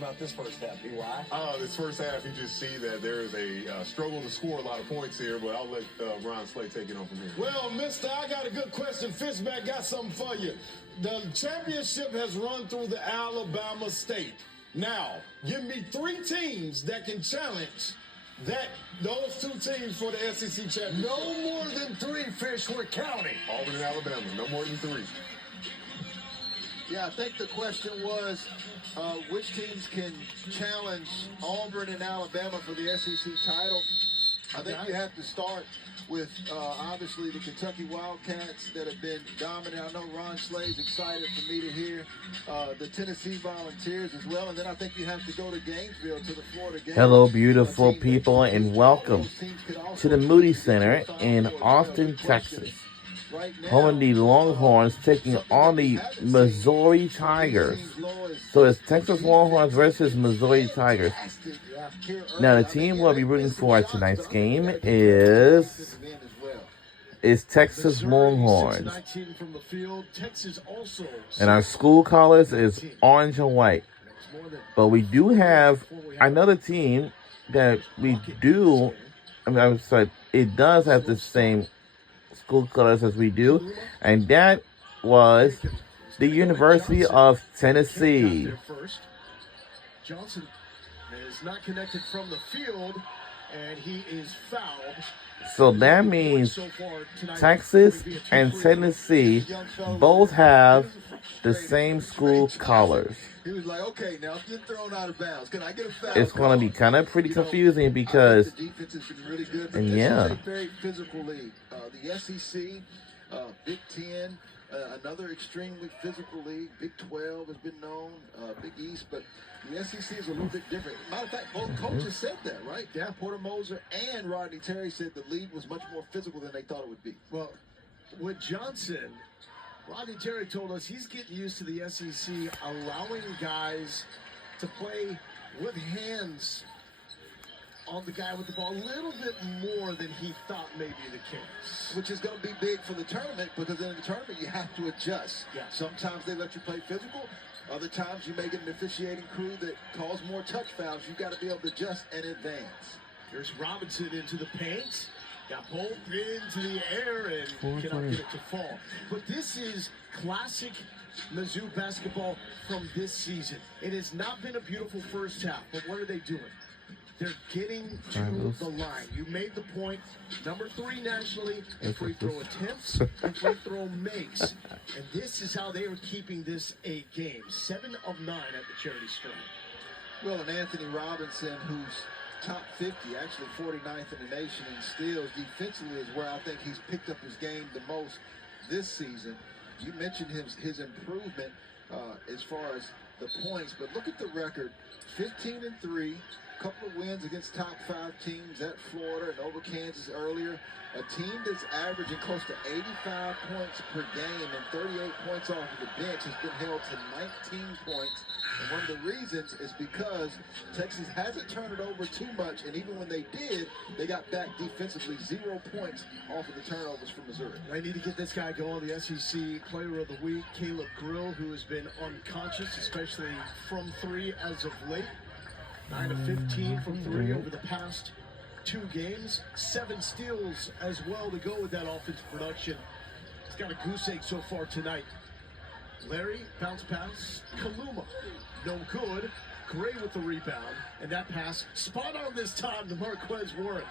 About this first half, B.Y.? This first half, you just see that there is a struggle to score a lot of points here, but I'll let Ron Slay take it on from here. Well, mister, I got a good question. Fishback got something for you. The championship has run through the Alabama State. Now, give me 3 teams that can challenge those 2 teams for the SEC championship. No more than 3, Fish. We're counting. Auburn and Alabama, no more than 3. Yeah, I think the question was which teams can challenge Auburn and Alabama for the SEC title. I think you have to start with, obviously, the Kentucky Wildcats that have been dominant. I know Ron Slay's excited for me to hear the Tennessee Volunteers as well. And then I think you have to go to Gainesville, to the Florida Gators. Hello, beautiful people, and welcome to the Moody Center in Austin, Texas. Home of the Longhorns taking on the Missouri Tigers. So it's Texas Longhorns versus Missouri Tigers. Now the team we'll be rooting for tonight's game is Texas Longhorns. And our school colors is orange and white. But we do have another team that it does have the same school colors as we do, and that was the University of Tennessee. Johnson is not connected from the field, and he is fouled. So that means Texas and Tennessee both have the same school colors. He was like, okay, now if you're thrown out of bounds, can I get a foul? It's going to be kind of pretty confusing because, the defense has been really good, and this yeah, is a very physical league. The SEC, Big Ten, another extremely physical league. Big 12 has been known, Big East, but the SEC is a little bit different. Matter of fact, both coaches said that, right? Dan Porter Moser and Rodney Terry said the league was much more physical than they thought it would be. Well, with Johnson, Rodney Terry told us he's getting used to the SEC allowing guys to play with hands on the guy with the ball a little bit more than he thought may be the case. Which is going to be big for the tournament, because in the tournament you have to adjust. Yeah. Sometimes they let you play physical. Other times you may get an officiating crew that calls more touch fouls. You've got to be able to adjust and advance. Here's Robinson into the paint. Got pulled into the air and cannot get it to fall. But this is classic Mizzou basketball from this season. It has not been a beautiful first half, but what are they doing? They're getting to the line. You made the point. Number 3 nationally in free throw attempts and free throw makes. And this is how they are keeping this a game. 7 of 9 at the charity stripe. Well, and Anthony Robinson, who's top 50, actually 49th in the nation in steals, defensively is where I think he's picked up his game the most this season. You mentioned his improvement as far as the points, but look at the record: 15-3. Couple of wins against top 5 teams at Florida and over Kansas earlier. A team that's averaging close to 85 points per game and 38 points off of the bench has been held to 19 points. And one of the reasons is because Texas hasn't turned it over too much, and even when they did, they got back defensively 0 points off of the turnovers from Missouri. I need to get this guy going, the SEC Player of the Week, Caleb Grill, who has been unconscious, especially from 3 as of late. 9 of 15 from 3 over the past 2 games. 7 steals as well to go with that offensive production. He's got a goose egg so far tonight. Larry, bounce pass. Kaluma, no good. Gray with the rebound. And that pass, spot on this time to Marquez Warren.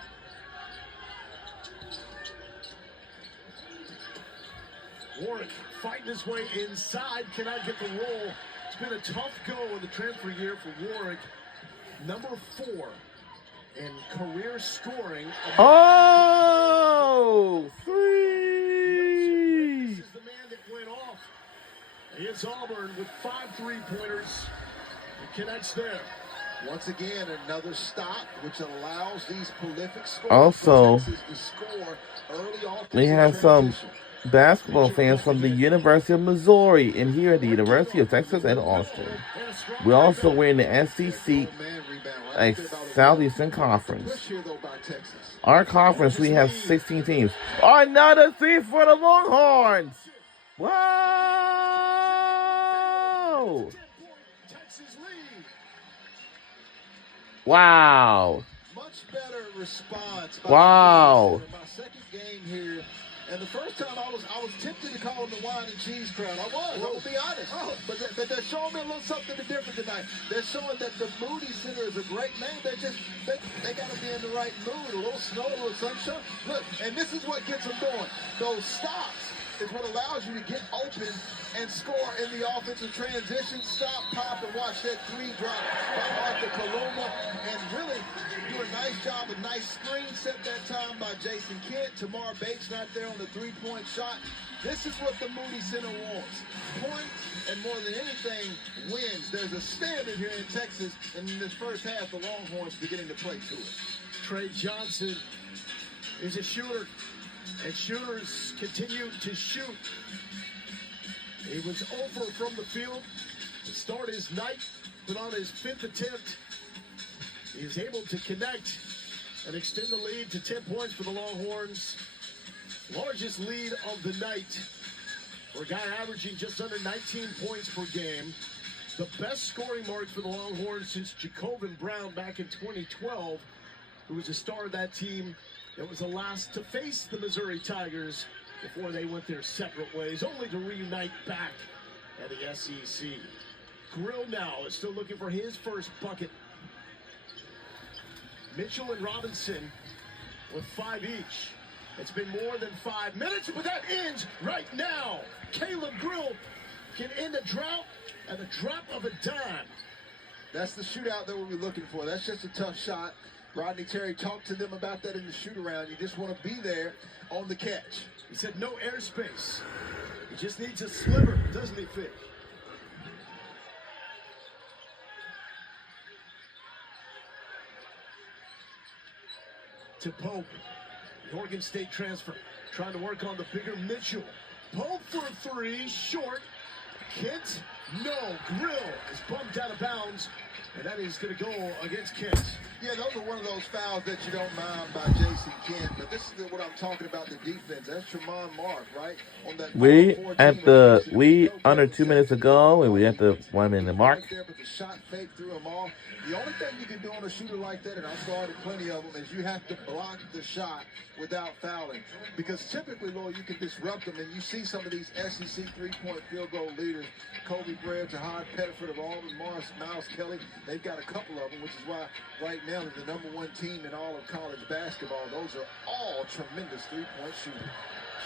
Warren fighting his way inside. Cannot get the roll. It's been a tough go in the transfer year for Warwick. Number 4 in career scoring. Oh, 3! This is the man that went off. It's Auburn with 5 3-pointers. He connects there. Once again, another stop, which allows these prolific scorers Also, to score early off. we have some basketball fans from the University of Missouri and here at the University of Texas at Austin. We also were in the SEC Southeastern Conference. Our conference, we have 16 teams. Another 3 for the Longhorns! Whoa! Wow. Much better response. Wow. My second game here. And the first time I was tempted to call them the wine and cheese crowd. I will be honest. But they're showing me a little something different tonight. They're showing that the Moody Center is a great name. They got to be in the right mood. A little snow, a little sunshine. Look, and this is what gets them going. Those stops is what allows you to get open and score in the offensive transition. Stop, pop, and watch that three drop by Arthur Coloma. And really do a nice job, a nice screen set that time by Jason Kent. Tamar Bates not there on the three-point shot. This is what the Moody Center wants. Points, and more than anything, wins. There's a standard here in Texas, and in this first half, the Longhorns beginning to play to it. Trey Johnson is a shooter, and shooters continue to shoot. He was over from the field to start his night, but on his 5th attempt, he was able to connect and extend the lead to 10 points for the Longhorns. Largest lead of the night for a guy averaging just under 19 points per game. The best scoring mark for the Longhorns since Jacobin Brown back in 2012, who was a star of that team that was the last to face the Missouri Tigers before they went their separate ways, only to reunite back at the SEC. Grill now is still looking for his first bucket. Mitchell and Robinson with 5 each. It's been more than 5 minutes, but that ends right now. Caleb Grill can end a drought at the drop of a dime. That's the shootout that we'll be looking for. That's just a tough shot. Rodney Terry talked to them about that in the shoot-around. You just want to be there on the catch. He said no airspace. He just needs a sliver, doesn't he, Fick? To Pope, the Oregon State transfer, trying to work on the bigger Mitchell. Pope for 3, short. Kent, no. Grill is bumped out of bounds, and that is going to go against Kent. Yeah, those are one of those fouls that you don't mind by Jason Kent, but this is what I'm talking about, the defense. That's Tremont Mark, right? On that we under 2 minutes ago, and we at the 1 minute mark. Right there, but the shot fake threw him off. The only thing you can do on a shooter like that, and I've started plenty of them, is you have to block the shot without fouling. Because typically, Lord, you can disrupt them, and you see some of these SEC three-point field goal leaders, Kobe Bryant, Jahan Pettiford of Auburn, Miles Kelly, they've got a couple of them, which is why right now they're the #1 team in all of college basketball. Those are all tremendous three-point shooters.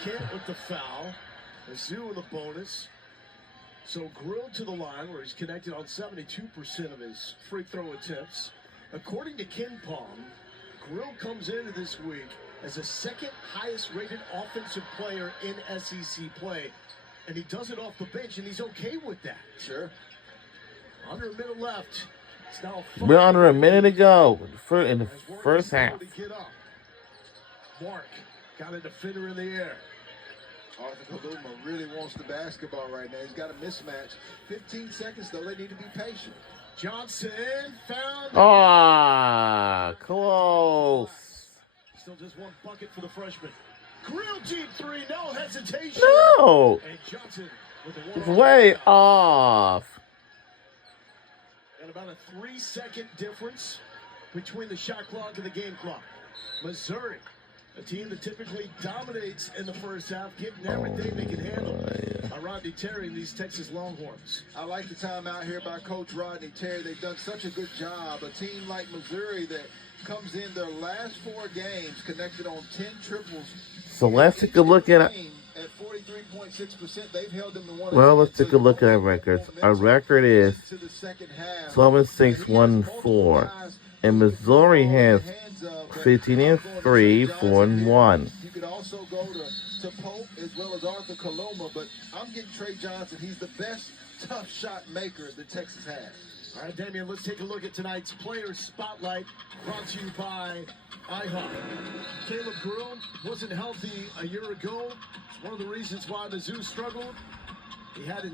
Kent with the foul, Mizzou with a bonus. So Grill to the line, where he's connected on 72% of his free throw attempts. According to Ken Palm, Grill comes into this week as the 2nd highest rated offensive player in SEC play. And he does it off the bench, and he's okay with that. Sure. Under a minute left. It's now We're under a minute to go in the first half. Mark got a defender in the air. Arthur Kaluma really wants the basketball right now. He's got a mismatch. 15 seconds, though. They need to be patient. Johnson found. Close. Still just 1 bucket for the freshman. Grill deep 3, no hesitation. No. And Johnson with the It's way off. And about a 3-second difference between the shot clock and the game clock. Missouri, a team that typically dominates in the first half, getting everything they can handle. By Rodney Terry and these Texas Longhorns. I like the timeout here by Coach Rodney Terry. They've done such a good job. A team like Missouri that comes in their last 4 games connected on 10 triples. So let's take a look at it. At 43.6%, they've held them to one. Well, let's take a look at our records. Our record is 12-6-1-4, and Missouri has 15-3, 4-1. You could also go to Pope as well as Arthur Coloma, but I'm getting Trey Johnson. He's the best tough shot maker that Texas has. All right, Damian, let's take a look at tonight's Players Spotlight, brought to you by IHOP. Caleb Grill wasn't healthy a year ago. It's one of the reasons why Mizzou struggled. He had a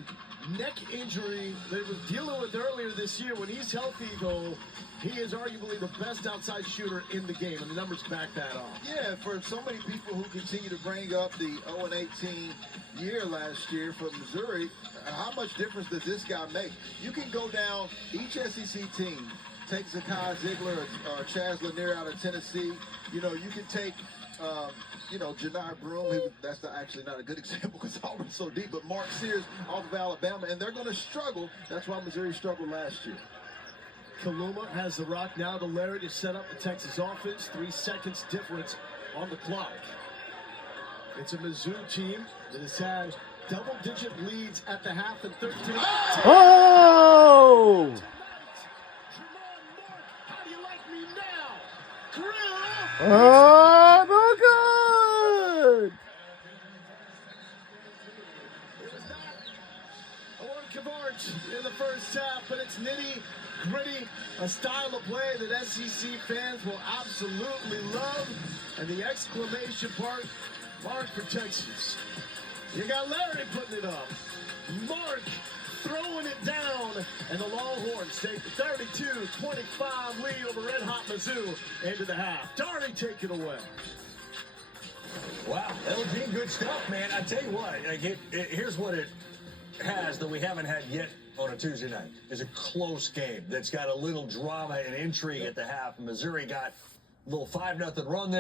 neck injury that he was dealing with earlier this year. When he's healthy, though, he is arguably the best outside shooter in the game, and the numbers back that up. Yeah, for so many people who continue to bring up the 0-18 year last year for Missouri, how much difference does this guy make? You can go down each SEC team, take Zakai Ziegler or Chaz Lanier out of Tennessee. You know, you can take, you know, Janai Broome. That's actually not a good example because Auburn's so deep. But Mark Sears off of Alabama, and they're going to struggle. That's why Missouri struggled last year. Kaluma has the rock now to Larry to set up the Texas offense. 3 seconds difference on the clock. It's a Mizzou team that has had double-digit leads at the half and 13. Oh! How do you like me now? Grill! Oh, no good! It was not a work of art in the first half, but it's nitty-gritty, a style of play that SEC fans will absolutely love, and the exclamation mark for Texas. You got Larry putting it up, Mark throwing it down, and the Longhorns take the 32-25 lead over Red Hot Mizzou into the half. Darby, take it away. Wow, LG, good stuff, man. I tell you what, like here's what it has that we haven't had yet on a Tuesday night. Is a close game that's got a little drama and intrigue at the half. Missouri got a little 5-0 run there.